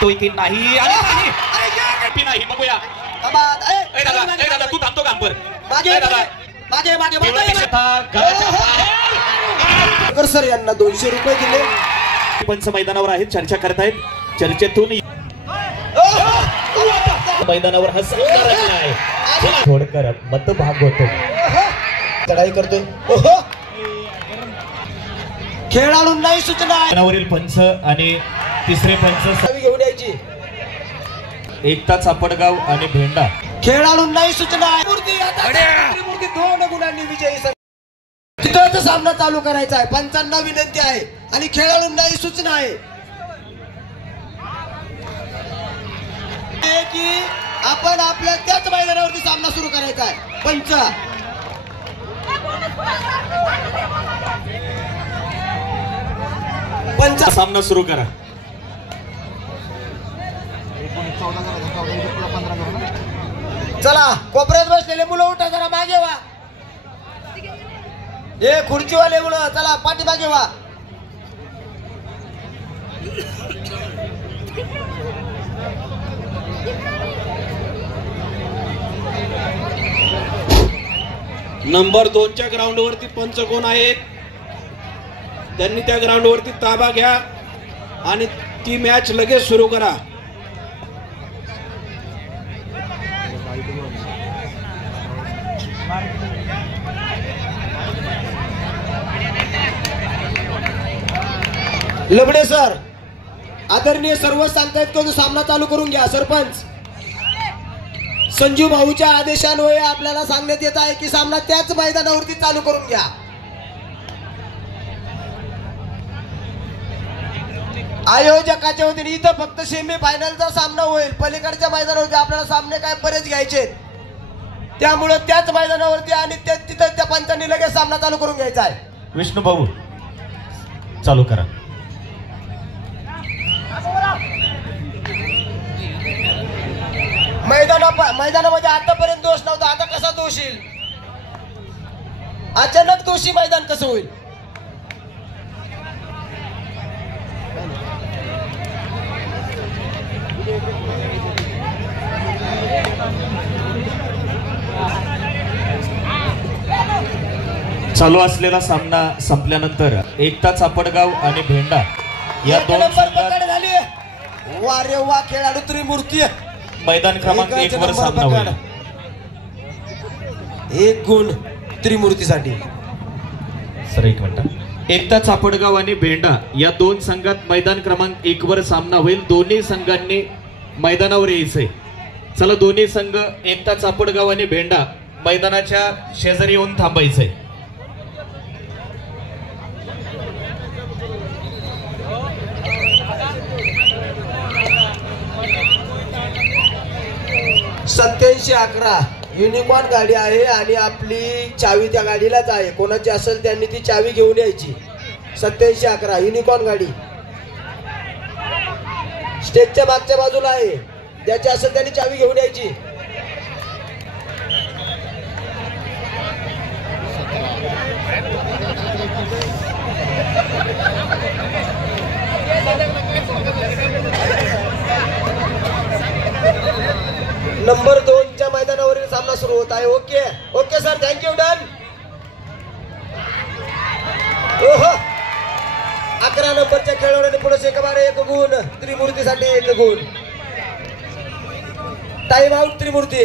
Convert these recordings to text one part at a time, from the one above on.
तो इथे नाही नाही बघूया. दादा तू थांबतो काम कर मागे सर यांना 200 रुपये दिले. पंच मैदानावर आहेत, चर्चा करतायत. चर्चेतून मैदानावर थोडकर मतभाग होतो. चढाई करतोय. खेळाडूंनाही सूचना मैदानावरील पंच आणि तिसरे पंच घेऊन यायची. एकता चापडगाव आणि भेंडा. खेळाडूंनाही सूचना आहे. मूर्ती 2 गुणांनी विजयी. तिथंच सामना चालू करायचा आहे. पंचांना विनंती आहे आणि खेळाडूंनाही सूचना आहे की आपण आपल्या त्याच मैदानावरती सामना सुरू करायचा आहे. पंच सामना सुरू करा. चला कोपऱ्यात बसलेले मुलं उठा, जरा मागे वा. हे खुर्चीवाले मुलं चला पाठीमागे वा. नंबर 2च्या ग्राउंडवरती पंच कोण आहेत त्यांनी त्या ग्राउंडवरती ताबा घ्या आणि ती मॅच लगेच सुरू करा. लबडे सर आदरणीय सर्व सांगतायत की सामना चालू करून घ्या. सरपंच संजू भाऊच्या आदेशान्वये आपल्याला सांगण्यात येत आहे की सामना त्याच मैदानावरती चालू करून घ्या. आयोजकाच्या वतीने इथं फक्त सेमी फायनलचा सामना होईल. पलीकडच्या मैदानावरती आपल्याला सामने काय बरेच घ्यायचे, त्यामुळे त्याच मैदानावरती आणि तिथं त्या पंचांनी लगेच सामना चालू करून घ्यायचा आहे. विष्णू भाऊ चालू करा. मैदानामध्ये आतापर्यंत दोष नव्हता, आता कसा दोष येईल? अचानक दोषी मैदान कसं होईल? चालू असलेला सामना संपल्यानंतर एकता चापडगाव आणि भेंडा या 2 संघात झाली. वा रे वा, खेळाडू त्रिमूर्ती. मैदान क्रमांक 1 वर सामना होईल. 1 गुण त्रिमूर्तीसाठी. सर एक मिनिट. एकता चापडगाव आणि भेंडा या 2 संघात मैदान क्रमांक 1 वर सामना होईल. दोन्ही संघांनी मैदानावर यायचंय. चला दोन्ही संघ एकता चापडगाव आणि भेंडा मैदानाच्या शेजारी येऊन थांबायचंय. $87-11 युनिकॉर्न गाडी आहे आणि आपली चावी त्या गाडीलाच आहे. कोणाची असेल त्यांनी ती चावी घेऊन यायची. 87-11 युनिकॉर्न गाडी स्टेजच्या मागच्या बाजूला आहे. ज्याची असेल त्यांनी चावी घेऊन यायची. नंबर 2च्या मैदानावरील सामना सुरू होत आहे. Okay okay sir, thank you. Done. 11 नंबरच्या खेळाडूने पुढे शेकबार 1 गुण. त्रिमूर्तीसाठी 1 गुण. टाइम आउट त्रिमूर्ती.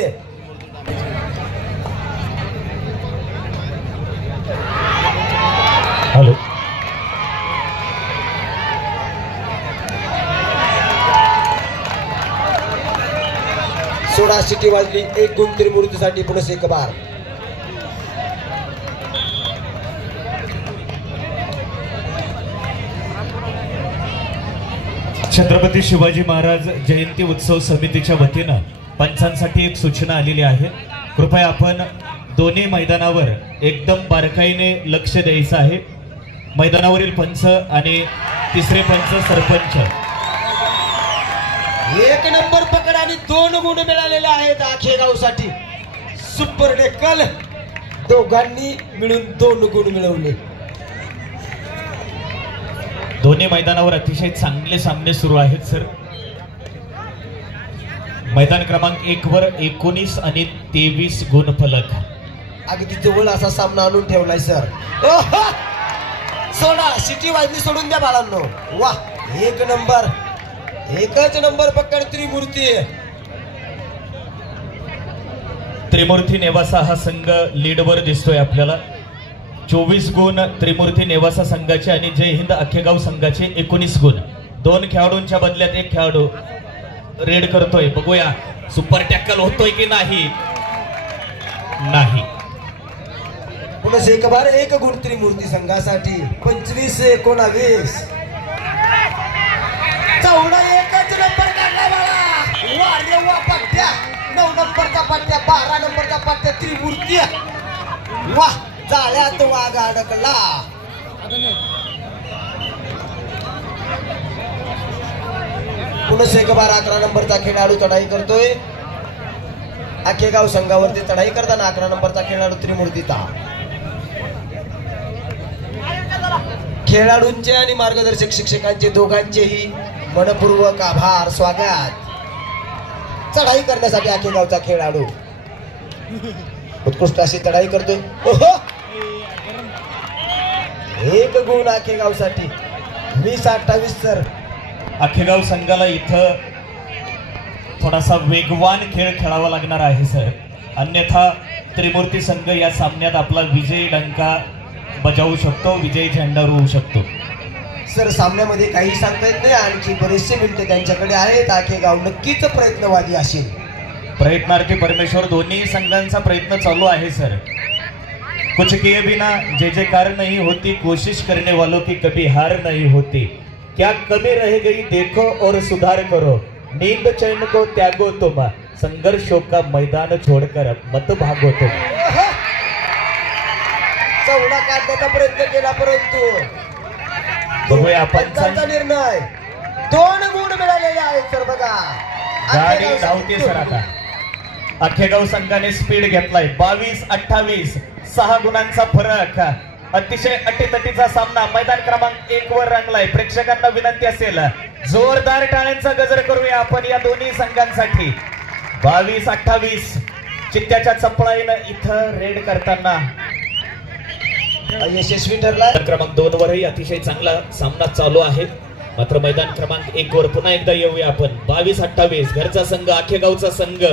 हॅलो. सोडा सिटी वाजली. 1 गुण त्रिमूर्तीसाठी पुढे शेकबार. छत्रपती शिवाजी महाराज जयंती उत्सव समितीच्या वतीनं पंचांसाठी एक सूचना आलेली आहे. कृपया आपण दोन्ही मैदानावर एकदम बारकाईने लक्ष द्यायचं आहे. मैदानावरील पंच आणि तिसरे पंच सरपंच 1 नंबर पकड आणि 2 गुण मिळालेले आहेत आखेगावसाठी. सुपर डेक्कल दोघांनी मिळून 2 गुण मिळवले. दोन्ही मैदानावर अतिशय चांगले सामने सुरू आहेत सर. मैदान क्रमांक 1 वर 19 आणि 23 गुण फलक. अगदी जवळ असा सामना आणून ठेवलाय सर. सोडा सिटी वाजली सोडून द्या बाळांनो. वा एक नंबर, एकच नंबर पकड त्रिमूर्ती. त्रिमूर्ती नेवासा हा संघ लीडवर दिसतोय आपल्याला. 24 गुण त्रिमूर्ती नेवासा संघाचे आणि जय हिंद अखेगाव संघाचे 19 गुण. 2 खेळाडूंच्या बदल्यात एक खेळाडू रेड करतोय. बघूया सुपर टॅकल होतोय की नाही. नाही. पुन्हा एक बार एक गुण त्रिमूर्ती संघासाठी. 25-19 चौडा एकच नंबर काढला बाळा. वा रे वा पट्ट्या. 9 नंबरचा पट्ट्या, 12 नंबरचा पट्ट्या त्रिमूर्ती. वा जाळ्यात वाघ अडकला. पुन्हा एक बार 11 नंबरचा खेळाडू चढाई करतोय. आखेगाव संघावरती चढाई करताना 11 नंबरचा खेळाडू त्रिमूर्तीचा. खेळाडूंचे आणि मार्गदर्शक शिक्षकांचे दोघांचेही मनपूर्वक आभार. स्वागत. चढाई करण्यासाठी आखेगावचा खेळाडू उत्कृष्ट अशी चढाई करतोय. एक गुण आखेगावसाठी. 20-28 सर. आखेगाव संघाला इथं थोडासा वेगवान खेळ खेळावा लागणार आहे सर. अन्यथा त्रिमूर्ती संघ या सामन्यात आपला विजयी डंका बजावू शकतो, विजयी झेंडा रोवू शकतो. सर सामन्यामध्ये काही सांगता येत नाही. आणखी बरेचसे मिनिटे त्यांच्याकडे आहेत. आखेगाव नक्कीच प्रयत्नवादी असेल. प्रयत्नार्थी परमेश्वर. दोन्ही संघांचा प्रयत्न चालू आहे सर. कुछ किए बिना जय जयकार नहीं होती, कोशिश करने वालों की कभी हार नहीं होती. क्या कमी रह गई देखो और सुधार करो, नींद चैन को त्यागो तुम, संघर्षों का मैदान छोड़कर मत भागो तुम. चौडा काढण्याचा प्रयत्न केला परंतु बघूया पंचांचा निर्णय. 2 गुण मिळालेले आहेत सर. बघा गाडी धावते सर. आता आखेगाव संघाने स्पीड घेतलाय. 22-28 6 गुणांचा फरक. अतिशय अटीतटीचा सामना मैदान क्रमांक 1 वर रंगलाय. प्रेक्षकांना विनंती असेल जोरदार टाळ्यांचा गजर करूया आपण या दोन्ही संघांसाठी. 22-28 चित्त्याच्या चपळाईनं इथं रेड करताना यशस्वी ठरला. क्रमांक 2 वरही अतिशय चांगला सामना चालू आहे. मात्र मैदान क्रमांक 1 वर पुन्हा एकदा येऊया आपण. 22-28 घरचा संघ आखेगावचा संघ.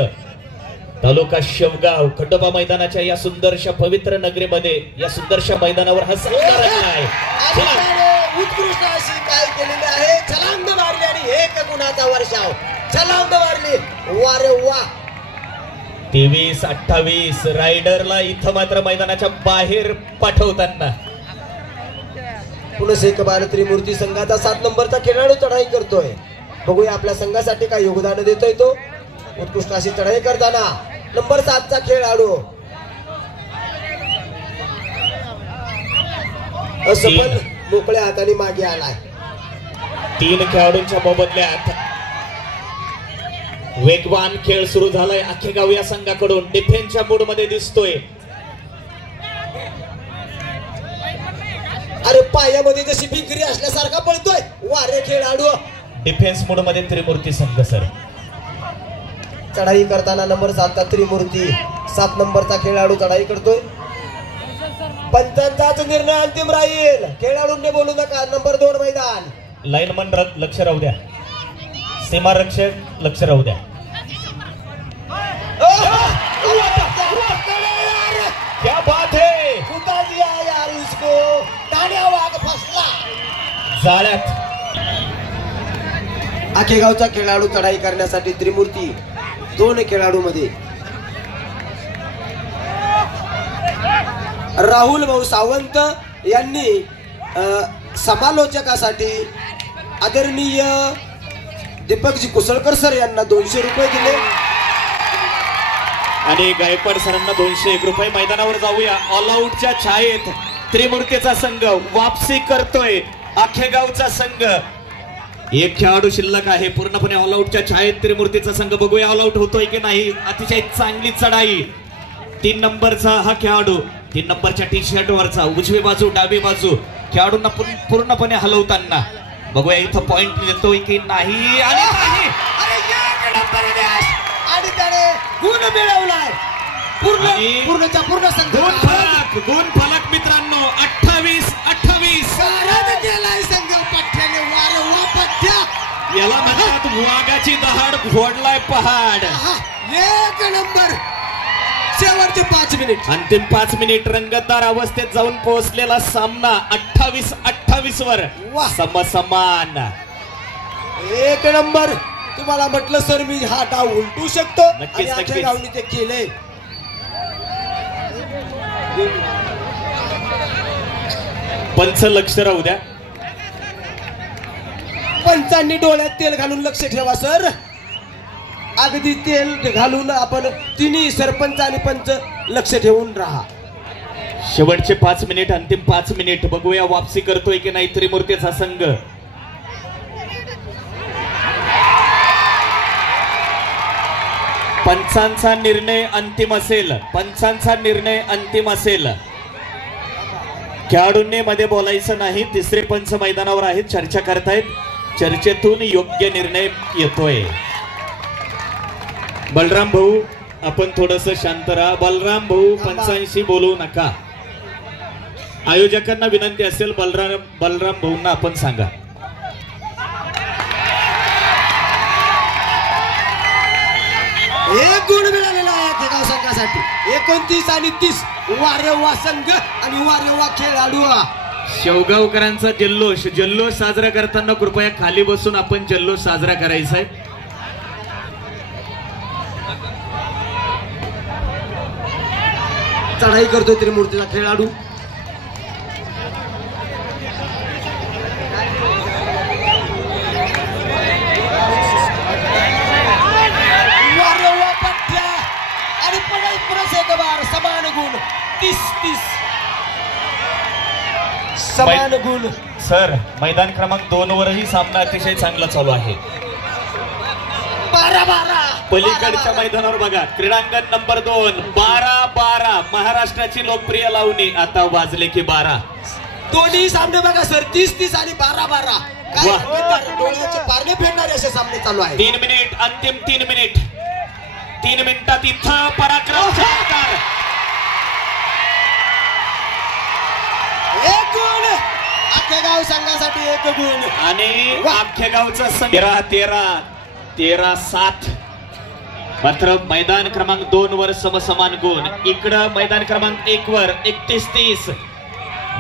तालुका शेवगाव खंडोबा मैदानाच्या या सुंदरशा पवित्र नगरीमध्ये या सुंदरशा मैदानावर हा सामना रंगलाय. उत्कृष्ट अशी काय केलेली आहे. छलांग मारली आणि 1 गुणाचा वर्षाव. छलांग मारली. वा रे वा. 23-28 रायडरला इथं मात्र मैदानाच्या बाहेर पाठवताना. पुन्हा एक बार त्रिमूर्ती संघाचा 7 नंबरचा खेळाडू चढाई करतोय. बघूया आपल्या संघासाठी काय योगदान देतोय तो. उत्कृष्ट अशी चढाई करताना नंबर 7चा खेळाडू असफल मोकळ्या हाताने मागे आलाय. 3 खेळाडूंच्या मोबदल्यात वेगवान खेळ सुरू झालाय. आखेगाव या संघाकडून डिफेन्सच्या मूड मध्ये दिसतोय. अरे पायामध्ये जशी भिंगरी असल्यासारखा पळतोय. वारे खेळाडू डिफेन्स मूड मध्ये त्रिमूर्ती संघ सर. चढाई करताना नंबर 7चा त्रिमूर्ती. 7 नंबरचा खेळाडू चढाई करतोय. पंचांचाच निर्णय अंतिम राहील. खेळाडूंनी बोलू नका. नंबर 2 मैदान. लाईनमन लक्ष राहू द्या. सीमारक्षक लक्ष राहू द्या. क्या बात है. उतार दिया यार इसको. टाण्या वाघ फसला जाळ्यात. आखेगावचा खेळाडू चढाई करण्यासाठी त्रिमूर्ती. 2 खेळाडू मध्ये राहुल भाऊ सावंत यांनी समालोचकासाठी आदरणीय दीपकजी कुसळकर सर यांना 200 रुपये दिले. आणि गायकवाड सरांना 201 रुपये. मैदानावर जाऊया. ऑल आउटच्या छायेत त्रिमूर्तीचा संघ वापसी करतोय. आखेगावचा संघ. 1 खेळाडू शिल्लक आहे. पूर्णपणे ऑल आउटच्या छायेत त्रिमूर्तीचा संघ. बघूया ऑल आउट होतोय की नाही. अतिशय चांगली चढाई. 3 नंबरचा हा खेळाडू 3 नंबरच्या टी शर्ट वरचा उजवी बाजू डावी बाजू खेळाडूंना पूर्णपणे हलवताना. बघूया इथं पॉइंट देतोय की नाही. आणि गुण मिळवलाय. पूर्णच्या पूर्ण संघ गुण फलक मित्रांनो 28-28 केलाय संघ पठ्ठ्याने. वारंवार पठ्ठ्या याला म्हणतात वाघाची दहाड फोडलाय पहाड. एक नंबर. शेवटचे 5 मिनिट, अंतिम 5 मिनिट रंगतदार अवस्थेत जाऊन पोहोचलेला सामना 28-28 वर समसमान. एक नंबर. तुम्हाला म्हटलं सर मी हा डाव उलटू शकतो आणि आमच्या गावनी ते केले. पंच लक्ष राहू द्या. पंचांनी डोळ्यात तेल घालून लक्ष ठेवा सर. अगदी तेल घालून आपण तिन्ही सरपंच आणि पंच लक्ष ठेवून राहा. शेवटचे 5 मिनिट, अंतिम 5 मिनिट. बघूया वापसी करतोय की नाही त्रिमूर्तीचा संघ. पंचांचा निर्णय अंतिम असेल. पंचांचा निर्णय अंतिम असेल. खेळाडूंनी मध्ये बोलायचं नाही. तिसरे पंच मैदानावर आहेत, चर्चा करतायत. चर्चेतून योग्य निर्णय येतोय. बलराम भाऊ आपण थोडस शांत राहा. बलराम भाऊ पंचांशी बोलू नका. आयोजकांना विनंती असेल बलराम भाऊंना आपण सांगा. एक गुण मिळालेला आहे खेळगाव संघासाठी. 29 आणि 30. वारेवा संघ आणि वारेवा खेळाडू. शेवगावकरांचा जल्लोष साजरा करताना कृपया खाली बसून आपण जल्लोष साजरा करायचा आहे. चढाई करतोय त्रिमूर्तीचा खेळाडू. आणि परत एक बार समान गुण. 30-30 समान गुण. सर मैदान क्रमांक 2 वरही सामना अतिशय चांगला चालू आहे. 12-12 पलीकडच्या मैदानावर बघा. क्रीडांगण नंबर 2 12-12. महाराष्ट्राची लोकप्रिय लावणी. आता वाजले की 12. दोन्ही सामने बघा सर. 30-30 आणि 12-12. डोळ्याचे पारणे फेडणारे असे सामने चालू आहेत. 3 मिनिट, अंतिम 3 मिनिट. 3 मिनिटात इथं पराक्रम. एक गुण आखेगाव संघासाठी. एक गुण. आणि आखेगावचा संघ 13-7. मात्र मैदान क्रमांक 2 वर समसमान गुण. इकडं मैदान क्रमांक 1 वर 31-30.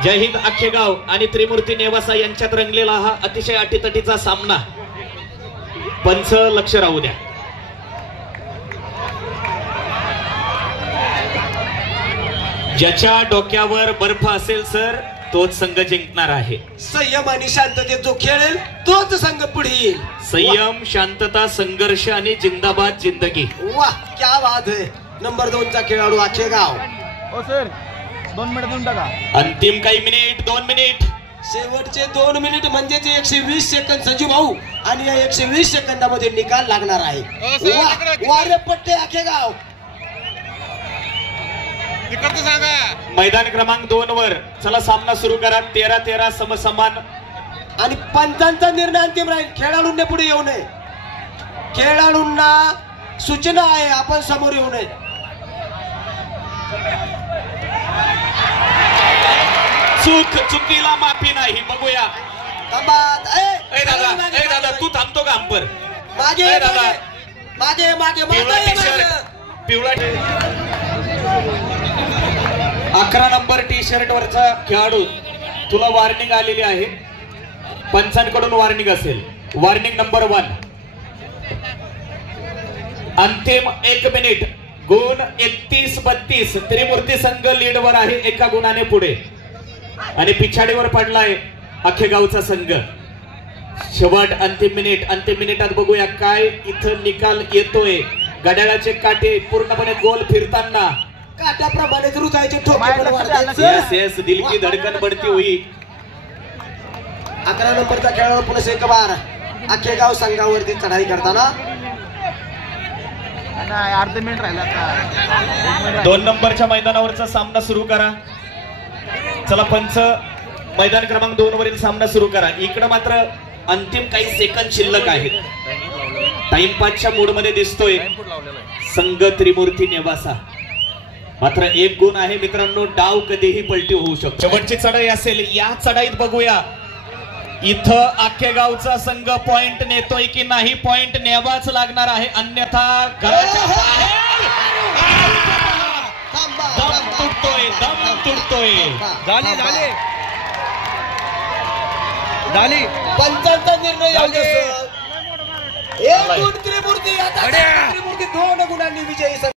जय हिंद आखेगाव आणि त्रिमूर्ती नेवासा यांच्यात रंगलेला हा अतिशय अटीतटीचा सामना. पंच लक्ष राहू द्या. ज्याच्या डोक्यावर बर्फ असेल सर तोच संघ जिंकणार आहे. संयम आणि शांततेत जो खेळेल तोच संघ पुढे येईल. संयम, शांतता, संघर्ष आणि जिंदाबाद जिंदगी. वाह क्या बात है. नंबर 2चा खेळाडू आखेगाव. हो सर 2 मिनिट देऊन टाका. अंतिम काही मिनिट. 2 मिनिट. शेवटचे 2 मिनिट म्हणजे 120 सेकंद संजू भाऊ. आणि या 120 सेकंदामध्ये निकाल लागणार आहे. वारे पट्टे आखेगाव. मैदान क्रमांक 2 वर चला सामना सुरू करा. 13-13 समसमान. आणि पंचांचा निर्णय अंतिम राहील. खेळाडूंनी पुढे येऊ नये. खेळाडूंना सूचना आहे आपण समोर येऊ नये. चुकीला माफी नाही. बघूया. दादा तू थांबतो का अंपर? मागे दादा. मागे मागे पिवळा 11 नंबर टी शर्ट वरचा खेळाडू तुला वॉर्निंग आलेली आहे. पंचांकडून वॉर्निंग असेल. Warning number 1. अंतिम 1 मिनिट. गुण 31-32. त्रिमूर्ती संघ लीड वर आहे 1 गुणाने पुढे. आणि पिछाडीवर पडलाय आखेगावचा संघ. शेवट अंतिम मिनिट. अंतिम मिनिटात बघूया काय इथं निकाल येतोय. घड्याळाचे काटे पूर्णपणे गोल फिरताना काट्याप्रमाणे रुजायचे ठोके. येस दिल की धडकन बढ़ती हुई. 11 नंबरचा खेळाडू पुन्हा एक बार आखेगाव संघावरती चढाई करताना. अर्धा मिनिट राहिला. 2 नंबरच्या मैदानावरचा सामना सुरू करा. चला पंच मैदान क्रमांक 2 वरील सामना सुरू करा. इकडे मात्र अंतिम काही सेकंद शिल्लक आहेत. टाइमपासच्या मूड मध्ये दिसतोय. संघ त्रिमूर्ती नेवासा. मात्र एक गुण आहे मित्रांनो, डाव कधीही पलटी होऊ शकतो. शेवटची चढाई असेल, या चढाईत बघूया इथं अख्खे गावचा संघ पॉइंट नेतोय की नाही. पॉइंट न्यावाच लागणार आहे, अन्यथा घराच्या बाहेर दम तुटतोय, दम तुटतोय. झाली झाली झाली. पंचांचा निर्णय येऊ दे सर. एक गुण त्रिमूर्ती, आता त्रिमूर्ती 2 गुणांनी विजयी.